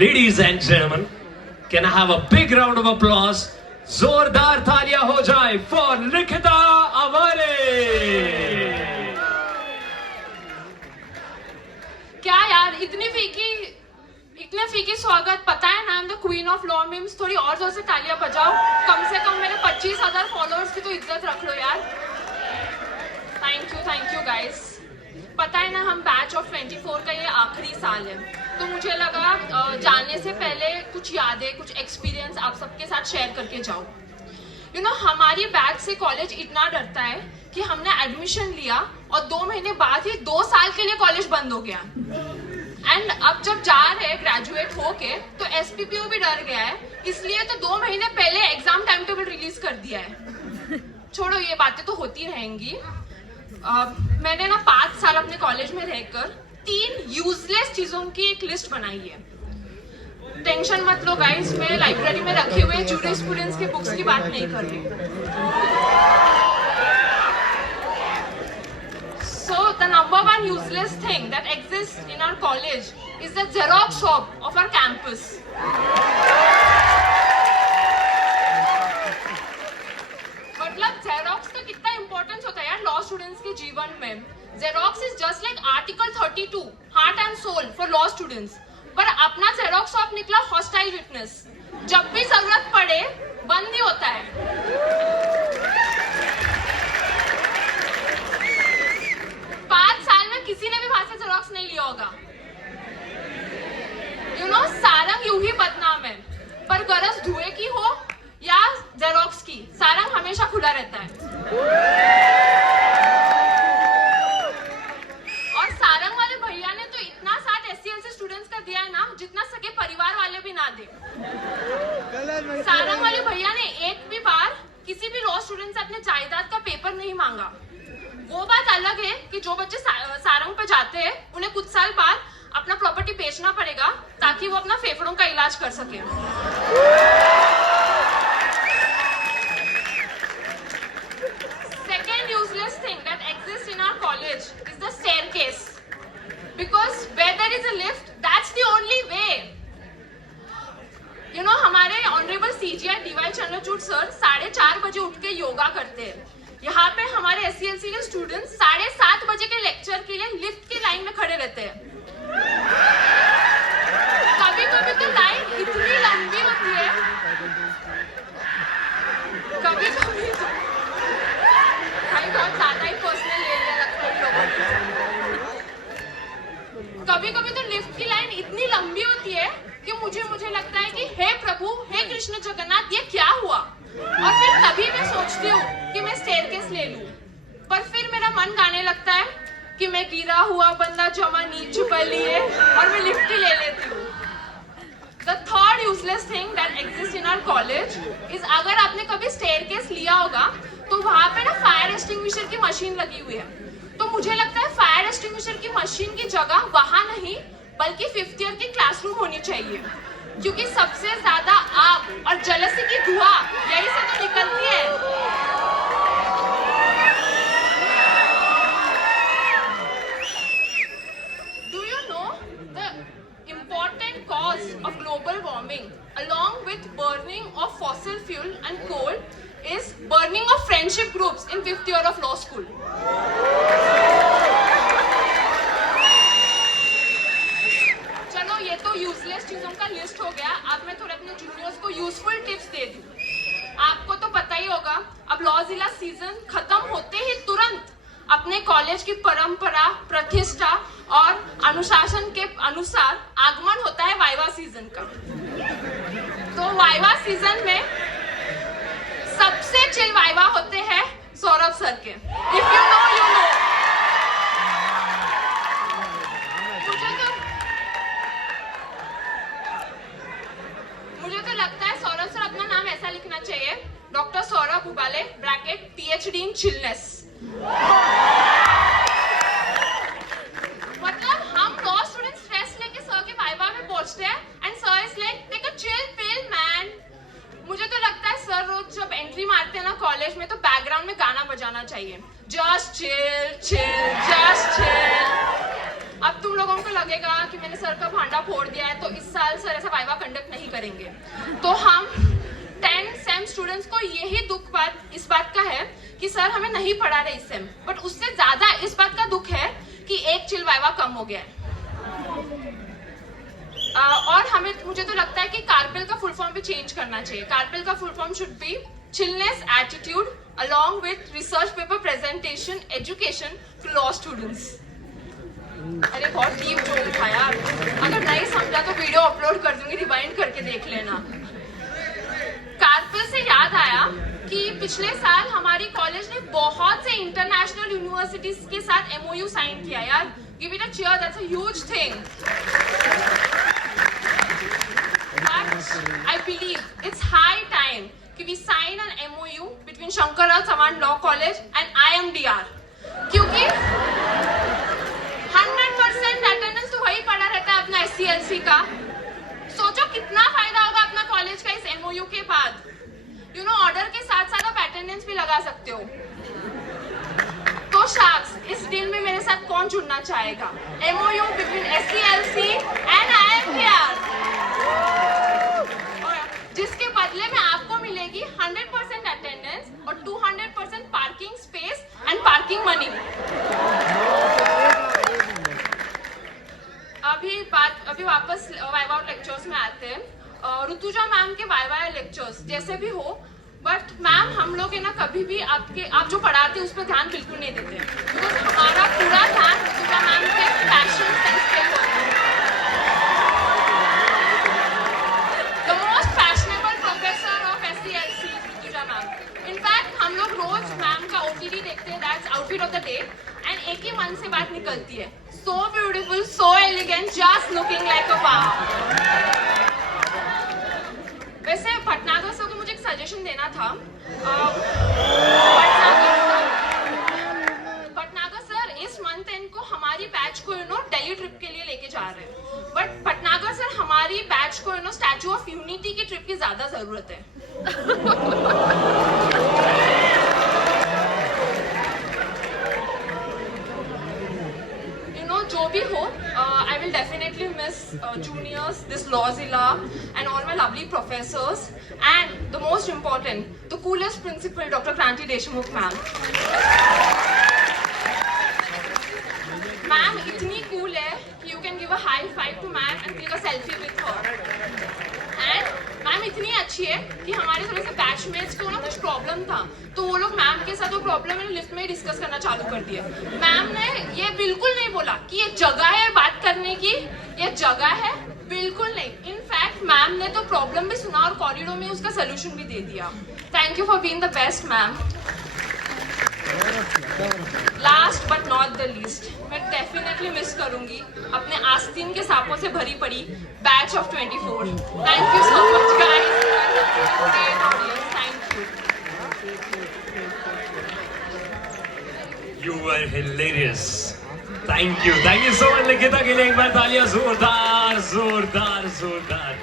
Ladies and gentlemen, can I have a big round of applause? जोरदार तालियां हो जाए for निकिता आवारे। क्या यार इतने फीकी स्वागत। पता है ना, I am the queen of law memes. थोड़ी और जोर से तालियां बजाओ। कम से कम मेरे 25,000 फॉलोअर्स की तो इज्जत रख लो यार। Thank you guys. पता है ना, हम बैच ऑफ 24 का ये आखिरी साल है, तो मुझे लगा जाने से पहले कुछ यादें, कुछ एक्सपीरियंस आप सबके साथ शेयर करके जाओ। हमारी बैच से कॉलेज इतना डरता है कि हमने एडमिशन लिया और 2 महीने बाद ही 2 साल के लिए कॉलेज बंद हो गया। एंड अब जब जा रहे ग्रेजुएट होके तो एसपीपीओ भी डर गया है, इसलिए तो 2 महीने पहले एग्जाम टाइम टेबल रिलीज कर दिया है। छोड़ो, ये बातें तो होती रहेंगी। मैंने ना 5 साल अपने कॉलेज में रहकर 3 यूजलेस चीजों की एक लिस्ट बनाई है। टेंशन मत लो गाइस, मैं लाइब्रेरी में रखे हुए जूरिस्प्रूडेंस के बुक्स की बात नहीं कर रही। So the number one useless thing that exists in our college is the Xerox shop of our campus. मतलब Xerox का कितना इंपॉर्टेंस होता है यार लॉ स्टूडेंट्स के जीवन में। Xerox is just like Article 32, heart and soul for law students. पर अपना Xerox शॉप निकला हॉस्टाइल विटनेस। जब भी जरूरत पड़े बंद ही होता है। 5 साल में किसी ने भी वहां से Xerox नहीं लिया होगा। सारंग यूं ही बदनाम है, पर गरज धुएं की हो या Xerox की, सारंग हमेशा खुला रहता है। और सारंग वाले भैया ने तो इतना साथ SC/LC स्टूडेंट्स का दिया है ना, जितना सके परिवार वाले भी ना दे। सारंग वाले भैया ने एक भी बार किसी भी लॉ स्टूडेंट से अपने जायदाद का पेपर नहीं मांगा। वो बात अलग है कि जो बच्चे सारंग पे जाते हैं उन्हें कुछ साल बाद अपना प्रॉपर्टी बेचना पड़ेगा ताकि वो अपना फेफड़ों का इलाज कर सके। Second useless thing that exists in our college is the staircase. Because where there is a lift, that's the only way. हमारे honourable CGI DY Chandrachud sir 4:30 बजे उठ के योगा करते हैं। यहाँ पे हमारे SC/LC के स्टूडेंट्स 7:30 बजे के लेक्चर के लिए लिफ्ट की लाइन में खड़े रहते हैं। कभी कभी तो लाइन इतनी लंबी होती है, कभी कभी तो भाई बहुत ज्यादा ही पर्सनल ले लिया लगता है लोगों को। कभी कभी तो लिफ्ट की लाइन इतनी लंबी होती है कि मुझे लगता है कि हे प्रभु, हे कृष्ण जगन्नाथ, ये क्या हुआ। और फिर तभी मैं सोचती हूँ कि मैं स्टेयरकेस ले लूं, पर फिर मेरा मन गाने लगता है कि मैं गिरा हुआ बंदा जमा नीच बलिए, और मैं लिफ्ट ही ले लेती हूँ। The third useless thing that exists in our college is अगर आपने कभी स्टेयरकेस लिया होगा तो वहां पे ना फायर एक्सटिंग्विशर की मशीन लगी हुई है। तो मुझे लगता है फायर एक्सटिंग्विशर की मशीन की जगह वहां नहीं बल्कि 5th ईयर की क्लासरूम होनी चाहिए, क्योंकि सबसे ज्यादा आग और जेलसी की धुआं यही से तो निकलती है। Do you know the important cause of global warming along with burning of fossil fuel and coal is burning of friendship groups in 5th year of law school. ये तो यूजलेस चीजों का लिस्ट हो गया। अब मैं थोड़े अपने जूनियर्स को यूजफुल टिप्स दे दूं। आपको तो पता ही होगा, अब लॉ जिला सीजन खत्म होते ही तुरंत अपने कॉलेज की परंपरा, प्रतिष्ठा और अनुशासन के अनुसार आगमन होता है वाइवा सीजन का। तो वाइवा सीजन में सबसे चिल वाइवा होते हैं सौरभ सर के। If you know you know. मुझे तो लगता है सौरभ सर अपना नाम ऐसा लिखना चाहिए, डॉक्टर सौरभ उबाले ब्रैकेट PhD इन चिलनेस। मतलब हम लॉ स्टूडेंट स्ट्रेस लेके सर के वाइवा में पहुंचते हैं and sir is like take a chill pill man. मुझे तो लगता है सर रोज जब एंट्री मारते हैं ना कॉलेज में तो बैकग्राउंड में गाना बजाना चाहिए, just chill chill just chill. अब तुम लोगों को लगेगा कि मैंने सर का भांडा फोड़ दिया है, तो इस साल सर ऐसा वाइवा कंडक्ट नहीं करेंगे। तो हम 10 सेम स्टूडेंट्स को यही दुख इस बात का है कि सर हमें नहीं पढ़ा रहे इस सेम, बट उससे ज्यादा इस बात का दुख है कि एक चिल वाइवा कम हो गया है। और मुझे तो लगता है कि कार्पेल का फुल फॉर्म भी चेंज करना चाहिए। कार्पेल का full form should be chillness attitude along with research paper presentation education to law students। अरे बहुत डीप जोक था यार, अगर नहीं समझा तो वीडियो अपलोड कर दूंगी, रिवाइंड करके देख लेना। कार्पेल से याद आया कि पिछले साल हमारी कॉलेज ने बहुत से इंटरनेशनल यूनिवर्सिटीज के साथ MOU साइन किया यार। Give it a cheer, that's a huge thing. But I believe it's high time कि we sign an MOU between Shankara Chavan Law College and IMDR, क्योंकि 100% अटेंडेंस तो वही पड़ा रहता है अपना SCLC का। सोचो कितना फायदा होगा अपना कॉलेज का इस MOU के बाद। यू नो, ऑर्डर के साथ साथ आप अटेंडेंस भी लगा सकते हो। तो शार्क्स, इस डील में मेरे साथ कौन जुड़ना चाहेगा? MOU between SCLC and IMDR, जिसके बदले में आपको मिलेगी 100% अटेंडेंस और 200% parking space and parking money. अभी वापस वाइवा लेक्चर्स में आते हैं। ऋतुजा मैम के वाइवा लेक्चर्स जैसे भी हो, बट मैम हम लोग है ना कभी भी आप जो पढ़ाते हैं उस पर ध्यान बिल्कुल नहीं देते हैं, क्योंकि हमारा पूरा ध्यान ऋतुजा मैम के पैशन सेंस पे होता है। हम लोग रोज मैम का OTD देखते हैं, that's outfit of the day, and एक ही मन से बात निकलती है, so beautiful, so elegant, just looking like a wow. वैसे भटनागर सर को मुझे एक सजेशन देना था। भटनागर सर इस मंथ एंड को हमारी बैच को दिल्ली ट्रिप के लिए लेके जा रहे हैं, बट भटनागर सर हमारी बैच को स्टैचू ऑफ यूनिटी की ट्रिप की ज्यादा जरूरत है। जो भी हो, I will definitely miss juniors, this Lawzilla, and all my lovely professors, and the most important, the coolest principal, Dr. Kranti Deshmukh ma'am. Ma'am इतनी cool है कि you can give a high five to ma'am and take a selfie with her. And ma'am इतनी अच्छी है कि हमारे थोड़े से बैचमेट्स को ना कुछ प्रॉब्लम था, तो वो लोग मैम के साथ वो प्रॉब्लम लिफ्ट में डिस्कस करना चालू कर दिया। मैम ने ये बिल्कुल नहीं बोला कि ये जगह है बात करने की, ये जगह है, बिल्कुल नहीं। इनफैक्ट मैम ने तो प्रॉब्लम भी सुना और कॉरिडोर में उसका सोल्यूशन भी दे दिया। Thank you for being the best ma'am. Last but not the least, मैं डेफिनेटली मिस करूंगी अपने आस्तीन के सांपों से भरी पड़ी batch of 24। Thank you so much guys, great audience, thank you. You were hilarious. Thank you so much Nikita के लिए एक बार तालियां जोरदार जोरदार जोरदार।